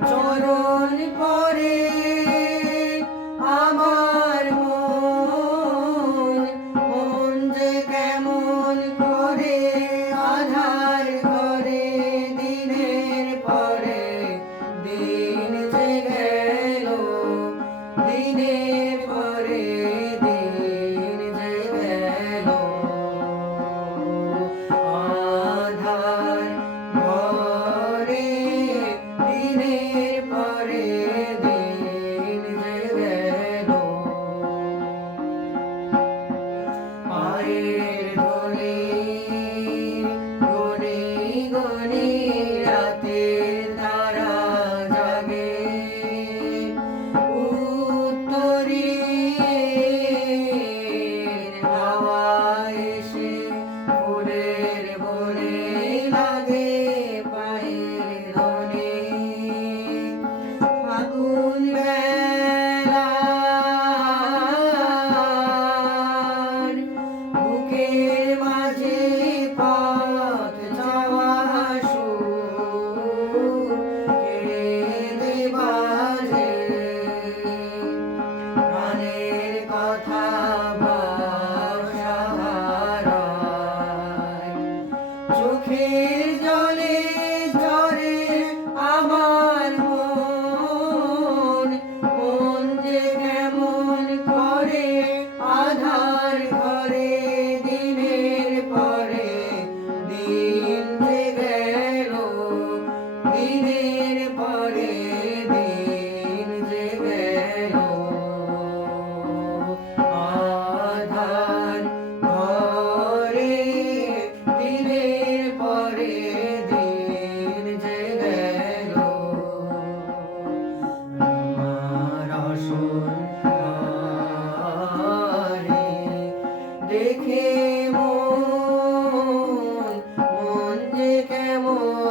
চরণ পরে আমার মন যে কেমন করে আধার ঘরে দিনের পরে দিন যে গেল দিনের পরে দিন যে গেল আধার ঘরে দিনের পরে দিন যে গেল পায়ের ধরে গনে গনে রাতে তারা জাগে উত্তরের হাওয়া এসে ফুলের বনে লাগে পায়ের ধনে ফাগুন বেলার বুকের মাঝে পথ যাওয়া সুর কেঁদে বাজে প্রাণের কথা ভাষা হারায় চোখের জলে ঝরে আমার মন যে কেমন করে আধার ঘরে দিনের পরে দিন যে গেল দিনের পরে দিন যে গেল আধার ঘরে দিনের পরে দিন যে গেল আমার আসন ঘরে দেখে মন যে কেমন